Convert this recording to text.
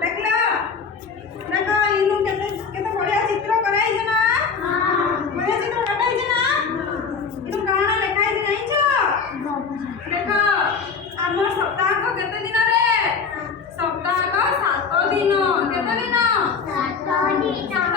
देखला देखो इनु केते केते बढ़िया चित्र कराई छै ना बढ़िया चित्र कटाई छै ना इनु काना लेखाई छै नहीं छ देखो हमर सप्ताह को केते दिन रे सप्ताह को 7 दिन केते दिन 7 दिन